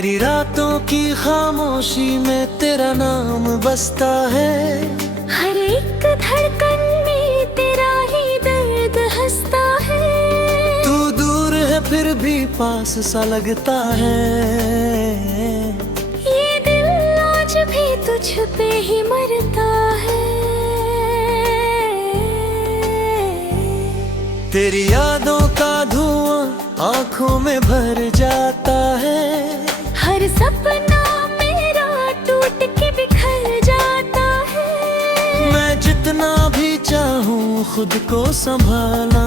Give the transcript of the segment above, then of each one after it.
मेरी रातों की खामोशी में तेरा नाम बसता है। हर एक धड़कन में तेरा ही दर्द हंसता है। तू दूर है फिर भी पास सा लगता है। ये दिल आज भी तुझ पे ही मरता है। तेरी यादों का धुआं आंखों में भर जाता है। हर सपना मेरा टूट के बिखर जाता है। मैं जितना भी चाहूँ खुद को संभाला,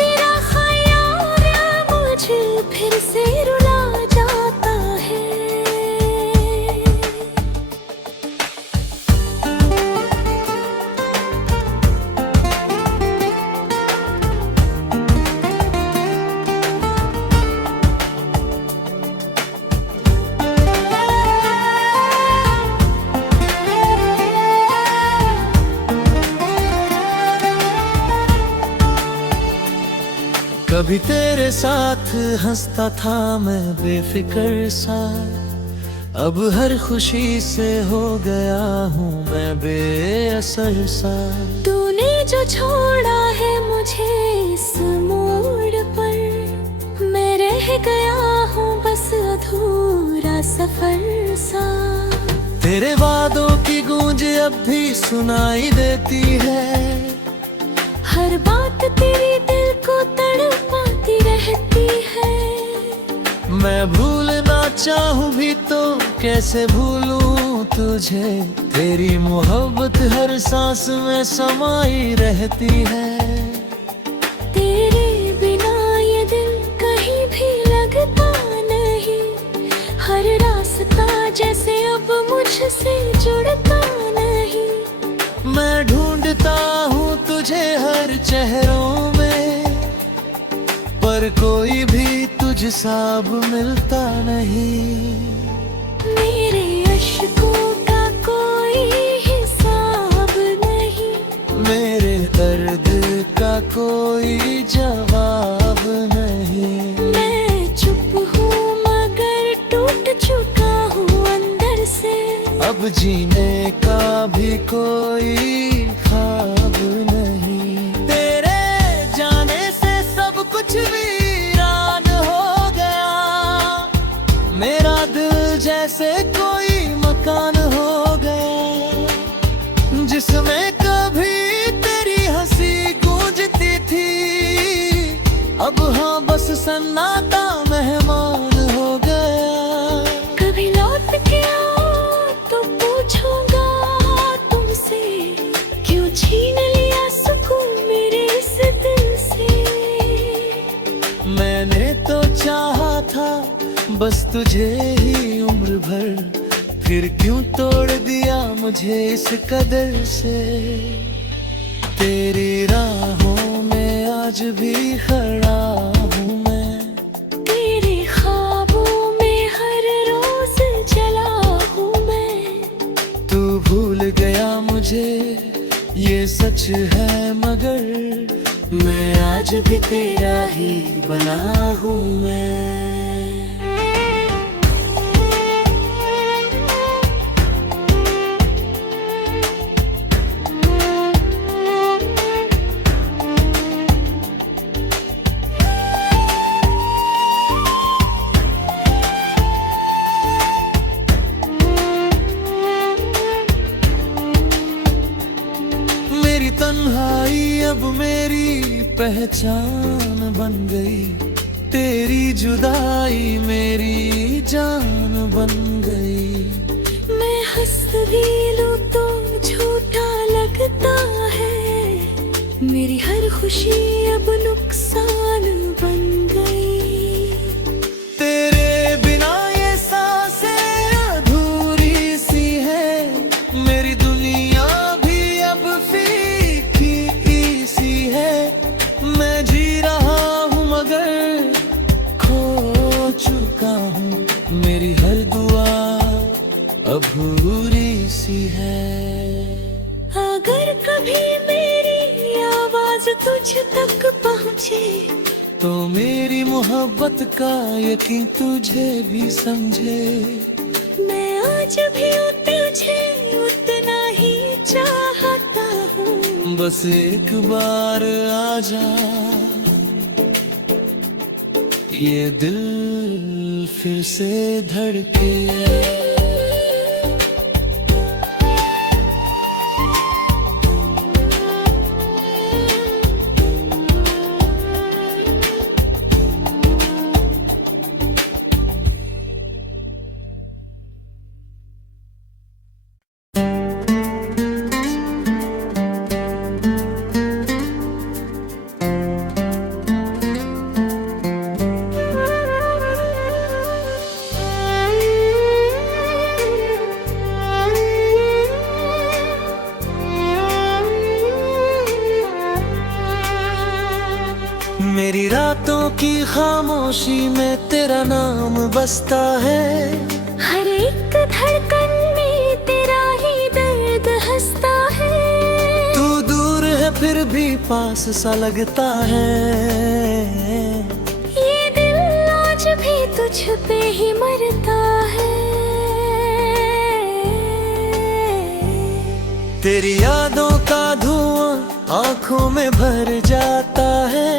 तेरा ख्याल मुझे फिर से रुला जाता है। कभी तेरे साथ हंसता था मैं बेफिक्र सा, अब हर खुशी से हो गया हूँ मैं बेअसर सा। तूने जो छोड़ा है मुझे इस मोड़ पर, मैं रह गया हूँ बस अधूरा सफर सा। तेरे वादों की गूंज अब भी सुनाई देती है। हर बात तेरी दिल को तड़पाती रहती है। मैं भूलना चाहूँ भी तो कैसे भूलूं तुझे, तेरी मोहब्बत हर सांस में समाई रहती है। तेरे बिना ये दिल कहीं भी लगता नहीं, हर रास्ता जैसे अब मुझसे जुड़ता नहीं। मैं ढूंढता हूँ तुझे हर चेहरों में, पर कोई भी तुझ सा अब मिलता नहीं। मेरे अश्कों का कोई हिसाब नहीं, मेरे दर्द का कोई जवाब नहीं। मैं चुप हूँ मगर टूट चुका हूँ अंदर से। अब जीने का भी कोई ख्वाब नहीं। तेरे जाने से सब कुछ वीरान हो गया, मेरा दिल जैसे कोई मकान हो गया, जिसमें कभी तेरी हंसी गूंजती थी, अब हाँ बस सन्नाटा मेहमान हो गया। कभी लौट के आओ तो पूछूंगा तुमसे, क्यों छीन लिया सुकून मेरे इस दिल से। मैंने तो चाहा था बस तुझे ही उम्र भर, फिर क्यों तोड़ दिया मुझे इस कदर से। तेरी राहों में आज भी खड़ा हूँ मैं, तेरे ख्वाबों में हर रोज जला हूँ मैं। तू भूल गया मुझे ये सच है, मगर मैं आज भी तेरा ही बना हूँ मैं। मेरी तन्हाई अब मेरी पहचान बन गई, तेरी जुदाई मेरी जान बन गई। मैं हंस भी लूं तो झूठा लगता है, मेरी हर खुशी अब नुकसान बन गई। तेरे बिना ये सांसें अधूरी सी है, मेरी दुनिया भी अब फीकी सी है। मैं जी रहा हूँ मगर खो चुका हूँ, मेरी हर दुआ अधूरी सी है। अगर कभी मेरी आवाज तुझ तक पहुँचे तो मेरी मोहब्बत का यकीन तुझे भी समझे। मैं आज भी तुझे उतना ही चाहता हूँ। बस एक बार आजा, ये दिल फिर से धड़के। मेरी रातों की खामोशी में तेरा नाम बसता है। हर एक धड़कन में तेरा ही दर्द हंसता है। तू दूर है फिर भी पास सा लगता है। ये दिल आज भी तुझ पे ही मरता है। तेरी यादों का धुआं आंखों में भर जाता है।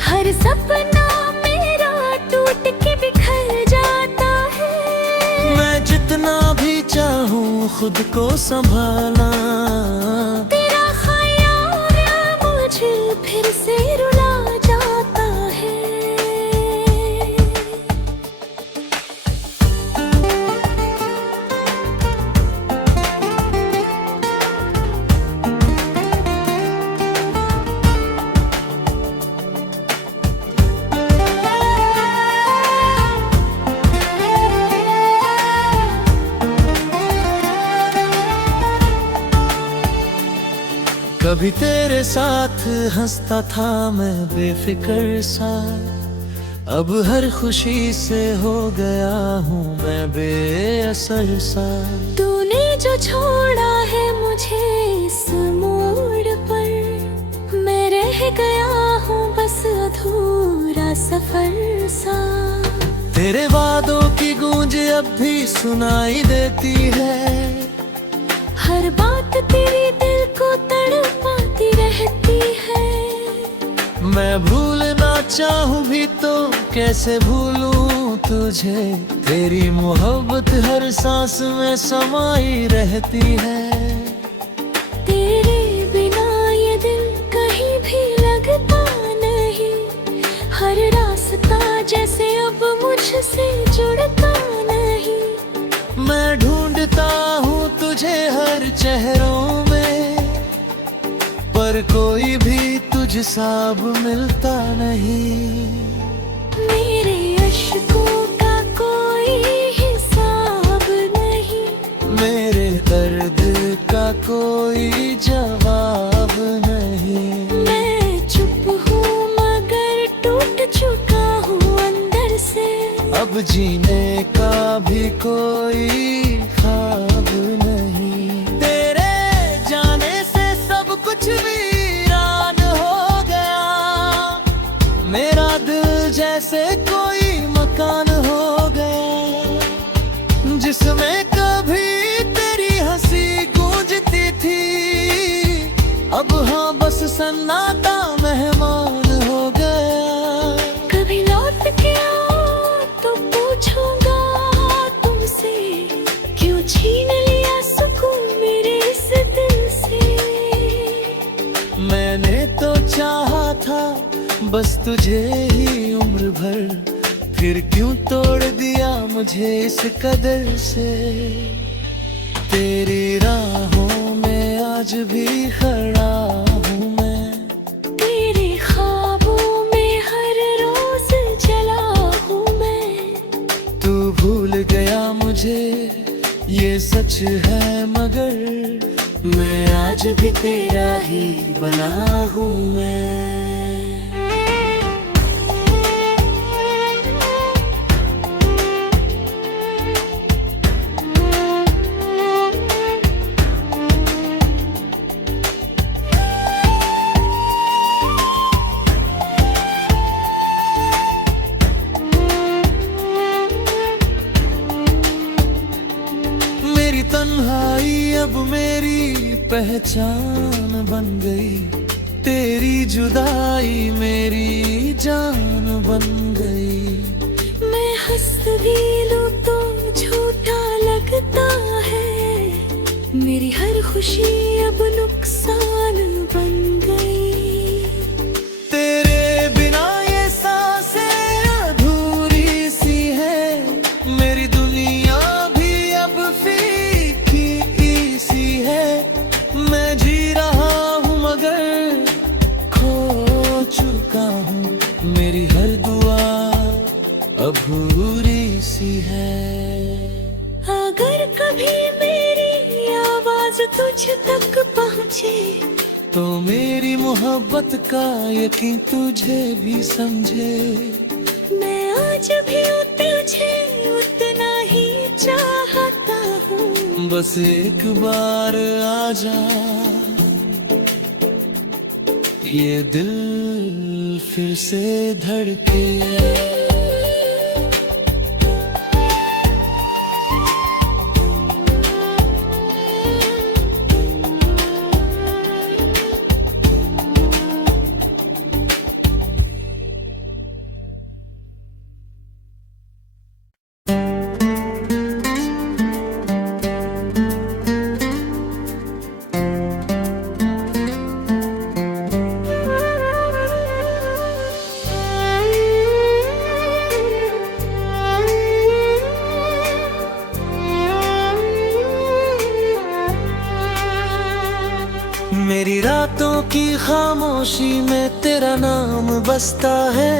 हर सपना मेरा टूट के बिखर जाता है। मैं जितना भी चाहूँ खुद को संभाला, तेरा ख्याल मुझे फिर से रुला जाता है। कभी तेरे साथ हंसता था मैं बेफिक्र सा, अब हर खुशी से हो गया हूँ मैं बेअसर सा। तूने जो छोड़ा है मुझे इस मोड़ पर, मैं रह गया हूँ बस अधूरा सफर सा। तेरे वादों की गूंज अब भी सुनाई देती है। हर बात तेरी दिल को तड़पाती रहती है। मैं भूलना चाहूँ भी तो कैसे भूलूं तुझे। तेरी मोहब्बत हर सांस में समाई रहती है। तेरे बिना ये दिल कहीं भी लगता नहीं। हर रास्ता जैसे अब मुझसे जुड़ता नहीं। मैं ढूंढता हूँ तुझे हर चेहरों में, पर कोई भी तुझ सा अब मिलता नहीं। मेरे अश्कों का कोई हिसाब नहीं। मेरे दर्द का कोई जवाब नहीं। मैं चुप हूँ मगर टूट चुका हूँ अंदर से। अब जीने का भी कोई ख्वाब नहीं। तेरे जाने से सब कुछ वीरान हो गया। मेरा दिल जैसे कोई मकान हो गया, जिसमें कभी तेरी हंसी गूंजती थी। अब हाँ बस सन्नाटा मेहमान हो गया। कभी लौट के आओ तो पूछूंगा तुमसे, क्यों छीन लिया सुकून मेरे इस दिल से। मैंने तो चाहा था बस तुझे ही उम्र भर, फिर क्यों तोड़ दिया मुझे इस कदर से। तेरी राहों में आज भी खड़ा हूँ मैं। तेरे ख्वाबों में हर रोज जला हूँ मैं। तू भूल गया मुझे ये सच है, मगर मैं आज भी तेरा ही बना हूँ मैं। पहचान बन गई, तेरी जुदाई मेरी जान बन गई। मैं हंस भी लूं तो झूठा लगता है, मेरी हर खुशी अब नुकसान बन गई। तेरे बिना ये सांसें अधूरी सी है, मेरी दुनिया भी अब फीकी सी है। मैं जी रहा हूँ मगर खो चुका हूँ, मेरी हर दुआ अधूरी सी है। अगर कभी मेरी आवाज तुझ तक पहुँचे, तो मेरी मोहब्बत का यकीन तुझे भी समझे। मैं आज भी तुझे उतना ही चाहता हूँ, बस एक बार आजा, ये दिल फिर से धड़के। मेरी रातों की खामोशी में तेरा नाम बसता है,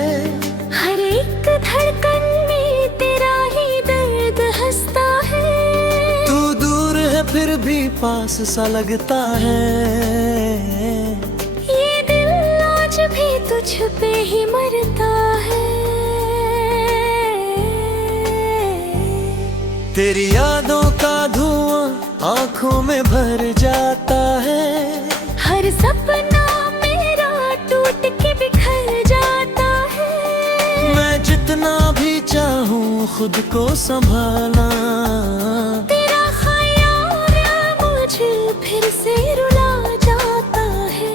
हर एक धड़कन में तेरा ही दर्द हंसता है। तू दूर है फिर भी पास सा लगता है, ये दिल आज भी तुझ पे ही मरता है। तेरी यादों का धुआं आंखों में भर जाता है, हर सपना मेरा टूट के बिखर जाता है। मैं जितना भी चाहूँ खुद को संभाला, तेरा ख्याल मुझे फिर से रुला जाता है।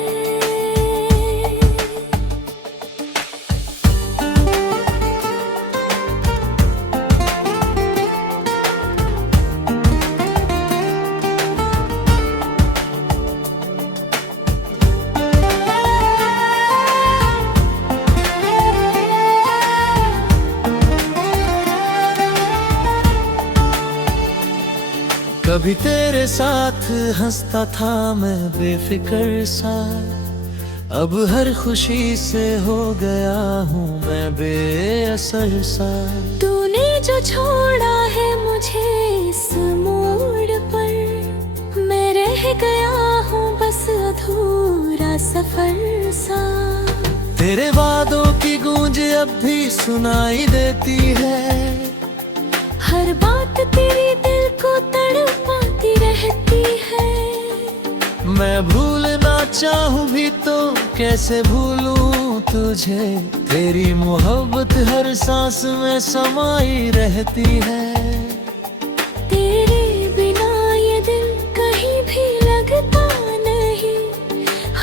कभी तेरे साथ हंसता था मैं बेफिक्र सा, अब हर खुशी से हो गया हूँ मैं बेअसर सा। तूने जो छोड़ा है मुझे इस मोड़ पर, मैं रह गया हूँ बस अधूरा सफर सा। तेरे वादों की गूंज अब भी सुनाई देती है, हर बात तेरी दिल को तड़पाती रहती है। मैं भूलना चाहूँ भी तो कैसे भूलूं तुझे, तेरी मोहब्बत हर सांस में समाई रहती है। तेरे बिना ये दिल कहीं भी लगता नहीं,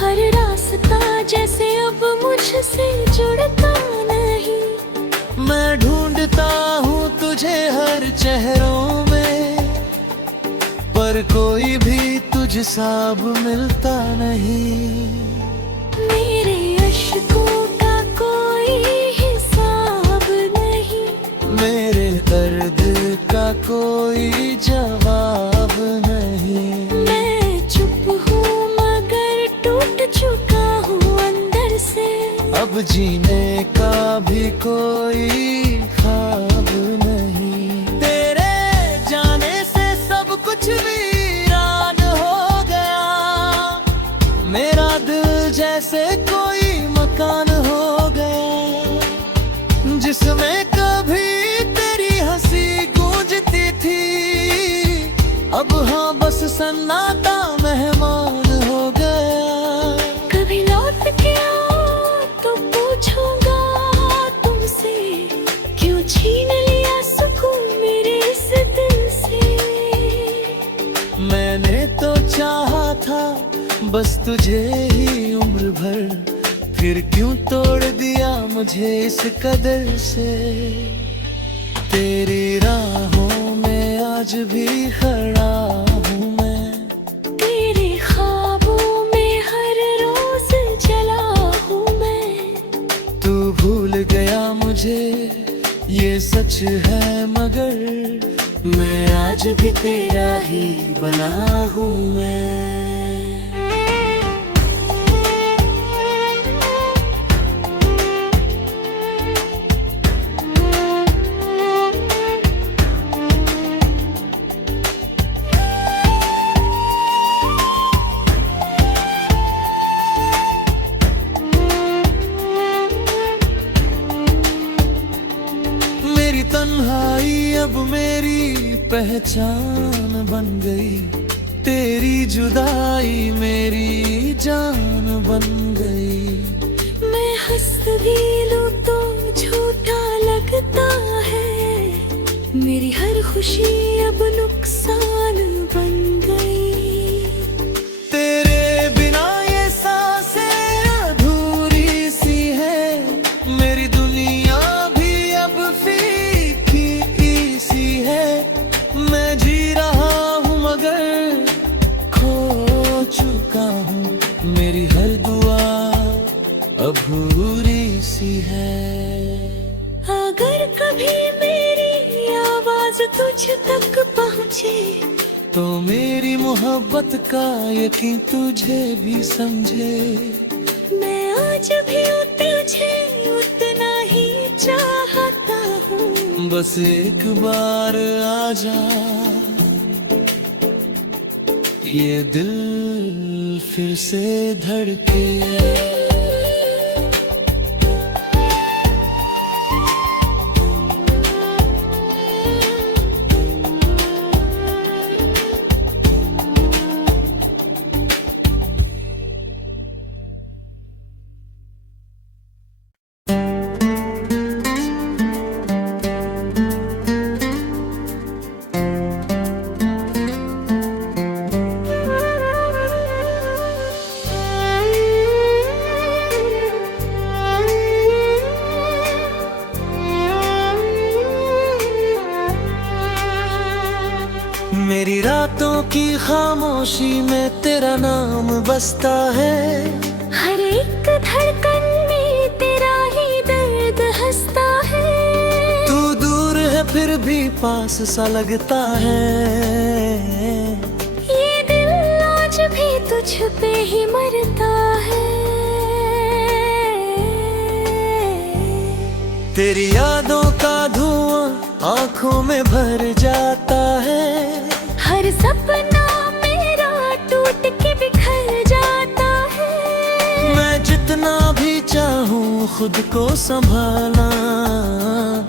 हर रास्ता जैसे अब मुझसे जुड़ता नहीं। मैं ढूंढता हूँ तुझे हर चेहरों में, पर कोई भी तुझ सा अब मिलता नहीं। मेरे अश्कों का कोई हिसाब नहीं, मेरे दर्द का कोई जवाब नहीं। मैं चुप हूँ मगर टूट चुका हूँ अंदर से, अब जीने का भी कोई ख्वाब नहीं। तेरे जाने से सब कुछ वीरान हो गया, मेरा दिल जैसे कोई मकान हो गया, जिसमें कभी तेरी हंसी गूंजती थी, अब हाँ बस सन्नाटा मेहमान हो गया। कभी लौट के आओ तो पूछूंगा तुमसे, क्यों छीन लिया सुकून मेरे इस दिल से। मैंने तो चाहा था बस तुझे ही उम्र भर, फिर क्यों तोड़ दिया मुझे इस कदर से। तेरी राहों में आज भी खड़ा हूँ मैं, तेरे ख्वाबों में हर रोज जला हूँ मैं। तू भूल गया मुझे ये सच है, मगर मैं आज भी तेरा ही बना हूँ मैं। मेरी तन्हाई अब मेरी पहचान बन गई, तेरी जुदाई मेरी जान बन गई। मैं हंस भी लूं तो झूठा लगता है, मेरी हर खुशी अब नुकसान बन गई। तेरे बिना ये सांसें अधूरी सी है, मेरी दुनिया भी अब फीकी सी है। मैं जी रहा हूँ मगर खो चुका हूँ, मेरी हर दुआ अधूरी सी है। अगर कभी मेरी आवाज तुझ तक पहुँचे, तो मेरी मोहब्बत का यकीन तुझे भी समझे। मैं आज भी तुझे उतना ही चाहता हूँ। बस एक बार आजा, ये दिल फिर से धड़के। मेरी रातों की खामोशी में तेरा नाम बसता है, हर एक धड़कन में तेरा ही दर्द हंसता है। तू दूर है फिर भी पास सा लगता है, ये दिल आज भी तुझ पे ही मरता है। तेरी यादों का धुआं आंखों में भर जाता है, हर सपना मेरा टूट के बिखर जाता है। मैं जितना भी चाहूँ खुद को संभाला,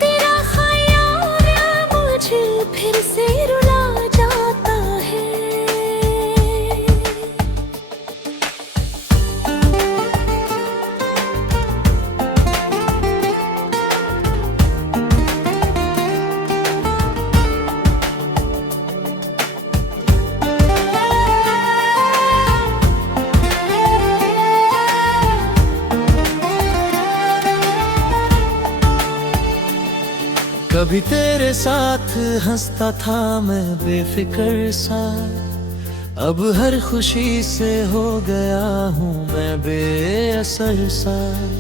तेरा ख्याल मुझे फिर से रुला जाता है। कभी तेरे साथ हंसता था मैं बेफिक्र सा, अब हर खुशी से हो गया हूँ मैं बेअसर सा।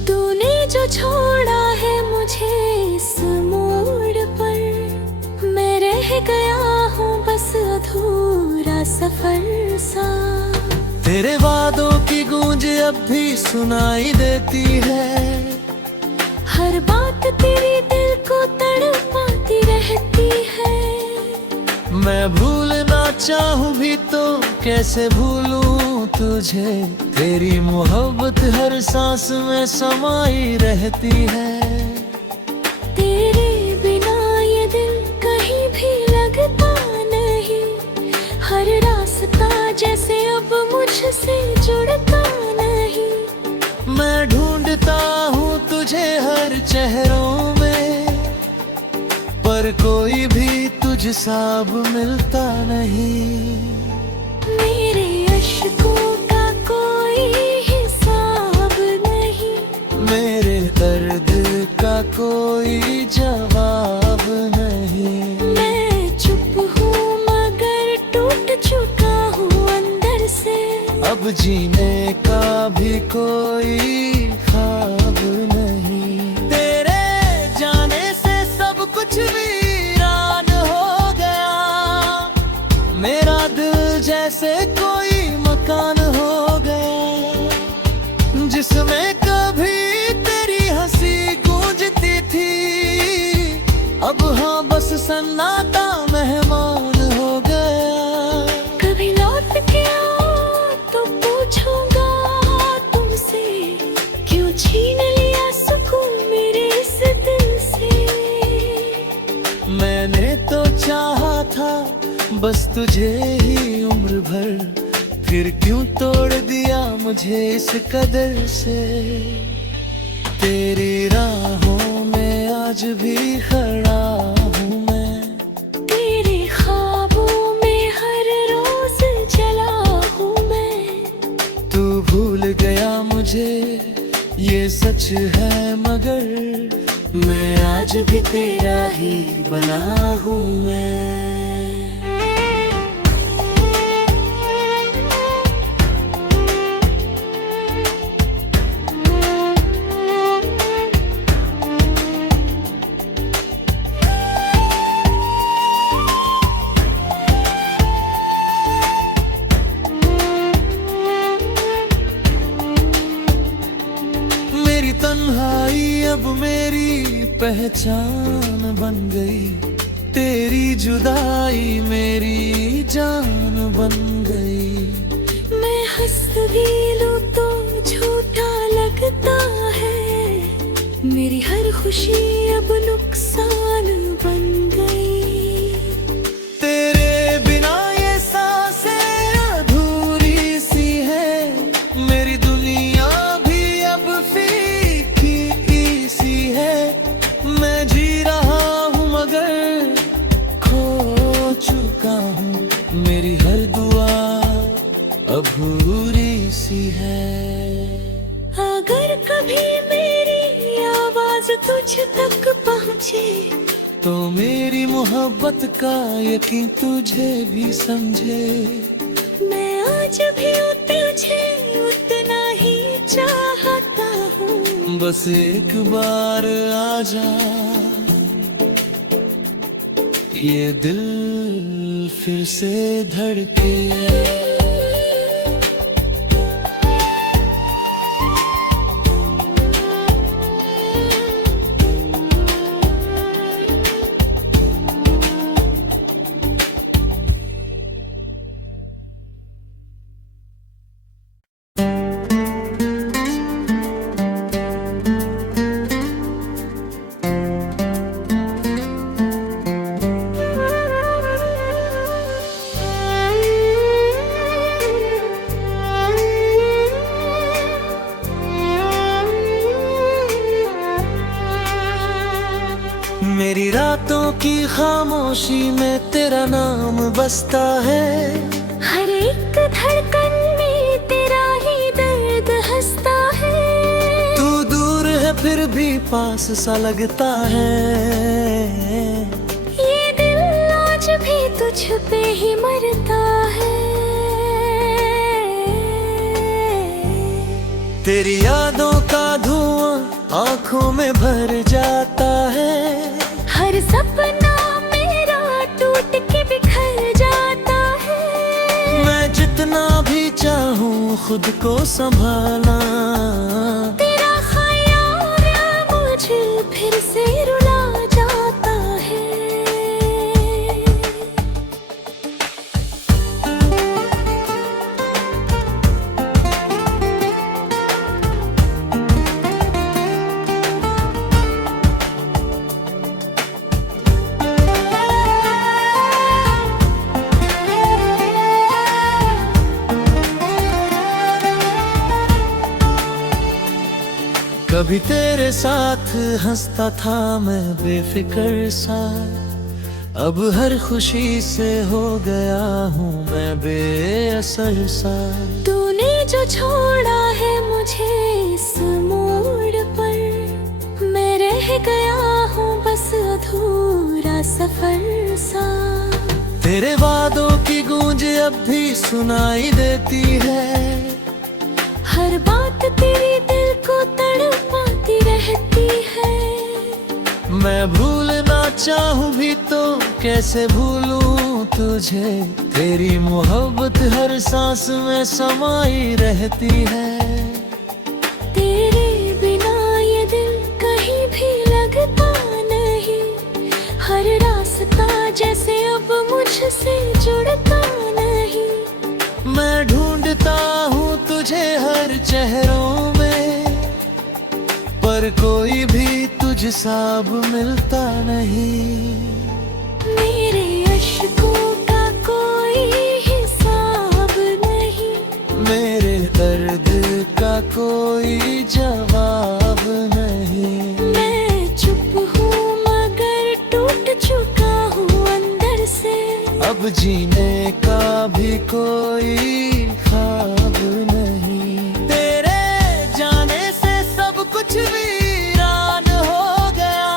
तूने जो छोड़ा है मुझे इस मोड़ पर, मैं रह गया हूँ बस अधूरा सफर सा। तेरे वादों की गूंज अब भी सुनाई देती है, हर बात तेरी दिल को तड़पाती रहती है। मैं भूलना चाहूँ भी तो कैसे भूलूं तुझे, तेरी मोहब्बत हर सांस में समाई रहती है। तेरे बिना ये दिल कहीं भी लगता नहीं, हर रास्ता जैसे अब मुझसे जुड़ता नहीं। मैं ढूंढता हूँ तुझे हर चेहरों में, पर कोई भी तुझ सा अब मिलता नहीं। मेरे अश्कों का कोई सन्नाटा मेहमान हो गया। कभी लौट के आओ तो पूछूंगा तुमसे, क्यों छीन लिया सुकून मेरे इस दिल से। मैंने तो चाहा था बस तुझे ही उम्र भर, फिर क्यों तोड़ दिया मुझे इस कदर से। तेरी राहों में आज भी खड़ा हूँ मैं, तेरे ख्वाबों में हर रोज जला हूँ मैं। तू भूल गया मुझे ये सच है, मगर मैं आज भी तेरा ही बना हूँ मैं। मेरी तन्हाई अब मेरी पहचान बन गई, तेरी जुदाई मेरी जान बन गई। मैं हंस भी लूं तो झूठा लगता है, मेरी हर खुशी अब नुकसान बन गई। तेरे बिना ये सांसें अधूरी सी है, मेरी दुनिया भी अब फीकी सी है। मैं जी रहा हूँ मगर खो चुका हूँ, मेरी हर दुआ अधूरी सी है। अगर कभी मेरी आवाज तुझ तक पहुँचे, तो मेरी मोहब्बत का यकीन तुझे भी समझे। मैं आज भी तुझे उतना ही चाहता हूँ। बस एक बार आजा, ये दिल फिर से धड़के। मेरी रातों की खामोशी में तेरा नाम बसता है, हर एक धड़कन में तेरा ही दर्द हंसता है। तू दूर है फिर भी पास सा लगता है, ये दिल आज भी तुझ पे ही मरता है। तेरी यादों का धुआं आंखों में भर जाता है, हर सपना मेरा टूट के बिखर जाता है। मैं जितना भी चाहूँ खुद को संभाला, तेरा ख्याल मुझे फिर से रुला जाता है। कभी तेरे साथ हंसता था मैं बेफिक्र सा, अब हर खुशी से हो गया हूँ मैं बेअसर सा। तूने जो छोड़ा है मुझे इस मोड़ पर, मैं रह गया हूँ बस अधूरा सफर सा। तेरे वादों की गूंज अब भी सुनाई देती है, हर बात तेरी दिल को तड़पाती रहती है। मैं भूलना चाहूँ भी तो कैसे भूलूं तुझे, तेरी मोहब्बत हर सांस में समाई रहती है। तेरे बिना ये दिल कहीं भी लगता नहीं, हर रास्ता चेहरों में, पर कोई भी तुझसा अब मिलता नहीं। मेरे अश्कों का कोई हिसाब नहीं, मेरे दर्द का कोई जवाब नहीं। मैं चुप हूँ मगर टूट चुका हूँ अंदर से, अब जीने का भी कोई ख्वाब नहीं। तेरे जाने से सब कुछ वीरान हो गया,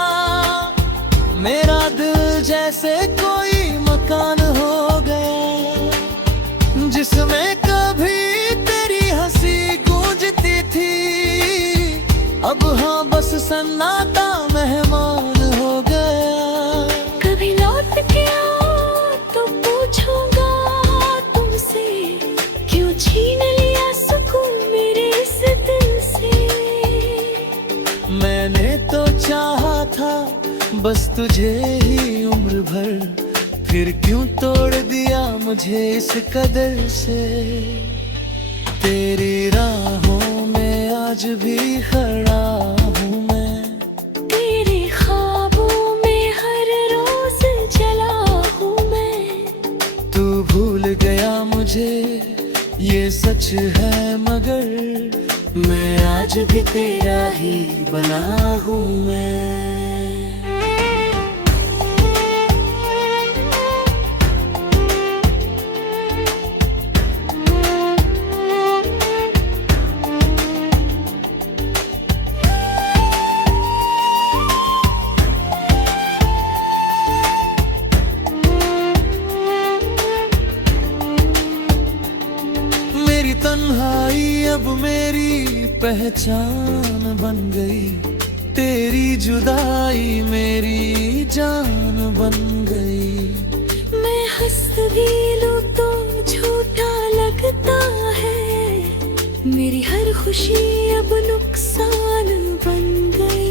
मेरा दिल जैसे कोई मकान हो गया, जिसमें कभी तेरी हंसी गूंजती थी, अब हाँ बस सन्नाटा मेहमान हो गया। कभी लौट के आओ तो पूछूंगा तुमसे, क्यों छीन लिया सुकून मेरे इस दिल से। मैंने तो चाहा था बस तुझे ही उम्र भर, फिर क्यों तोड़ दिया मुझे इस कदर से। तेरी राहों में आज भी खड़ा हूँ मैं, तेरे ख्वाबों में हर रोज जला हूँ मैं। तू भूल गया मुझे ये सच है, मगर मैं आज भी तेरा ही बना हूँ मैं। मेरी तन्हाई अब मेरी पहचान बन गई, तेरी जुदाई मेरी जान बन गई। मैं हंस भी लूं तो झूठा लगता है, मेरी हर खुशी अब नुकसान बन गई।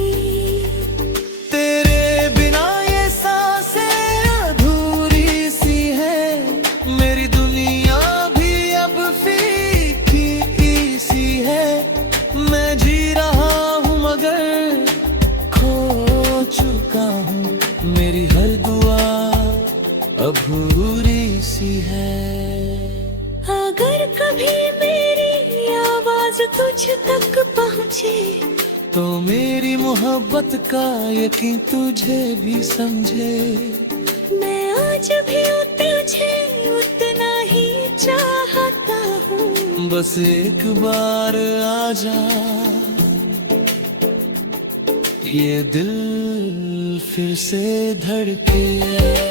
तेरे बिना ये सांसें अधूरी सी है, मेरी दुनिया भी अब फीकी सी है। मैं जी रहा हूँ मगर खो चुका हूँ, मेरी हर दुआ अधूरी सी है। अगर कभी मेरी आवाज तुझ तक पहुँचे, तो मेरी मोहब्बत का यकीन तुझे भी समझे। मैं आज भी तुझे उतना ही चाहता हूँ, बस एक बार आजा, ये दिल फिर से धड़के।